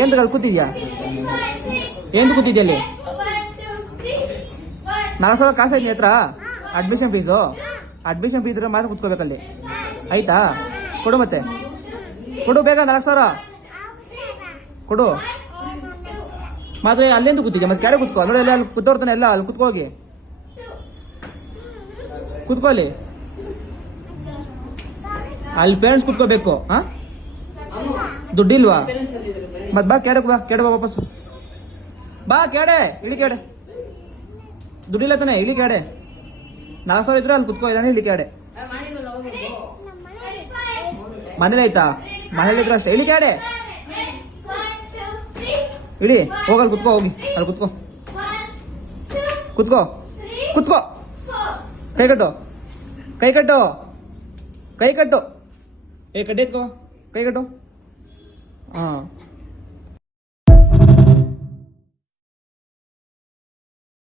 ಏನು ಕೂತಿದ್ಯಾ? ಏನು ಕೂತಿದ್ಯಾ ಅಲ್ಲಿ? 4,000 ಕಾಸು ಐತಿ ಹತ್ರ ಅಡ್ಮಿಷನ್ ಫೀಸು. ಅಡ್ಮಿಷನ್ ಫೀಸ್ ಇದ್ರೆ ಮಾತ್ರ ಕುತ್ಕೋಬೇಕಲ್ಲಿ, ಆಯ್ತಾ? ಕೊಡು ಮತ್ತೆ, ಕೊಡು ಬೇಗ 4,000 ಕೊಡು. ಮಾತ್ರ ಅಲ್ಲೆಂದು ಕೂತಿದ್ಯಾ? ಮತ್ತೆ ಕೆಳಗೆ ಕುತ್ಕೋ. ನೋಡಿ, ಅಲ್ಲಿ ಕೂತೋರ್ತಾನೆ ಎಲ್ಲ, ಅಲ್ಲಿ ಕುತ್ಕೋಗಿ ಕುತ್ಕೋ. ಅಲ್ಲಿ ಪೇರೆಂಟ್ಸ್ ಕುತ್ಕೋಬೇಕು. ಹಾ, ದುಡ್ಡಿಲ್ವಾ? ಮತ್ ಬಾ ಕೆಡೆ, ಬಾ ಕೆಡೆ, ಬಾ ವಾಪಸ್ ಬಾ ಕೆಡೆ, ಇಳಿ ಕೆಡೆ. ದುಡ್ಡಿಲ್ಲ ತಾನೆ, ಇಳಿ ಕೆಡೆ. 4,000 ಇದ್ರೆ ಅಲ್ಲಿ ಕುತ್ಕೋ, ಇದ್ದಾನೆ ಇಳಿ ಕೆಡೆ. ಮನೇಲಿ ಆಯ್ತಾ? ಮನೇಲಿ ಇದ್ರೆ ಅಷ್ಟೇ, ಇಳಿ ಕೆಡೆ ಇಳಿ. ಹೋಗಲ್ಲಿ ಕುತ್ಕೋ, ಹೋಗಿ ಅಲ್ಲಿ ಕುತ್ಕೋ, ಕುತ್ಕೋ ಕುತ್ಕೋ. ಕೈ ಕಟ್ಟು, ಕೈ ಕಟ್ಟು, ಕೈ ಕಟ್ಟು. ಕೈ ಎತ್ಕೋ, ಕೈ ಕಟ್ಟು. ಹಾ.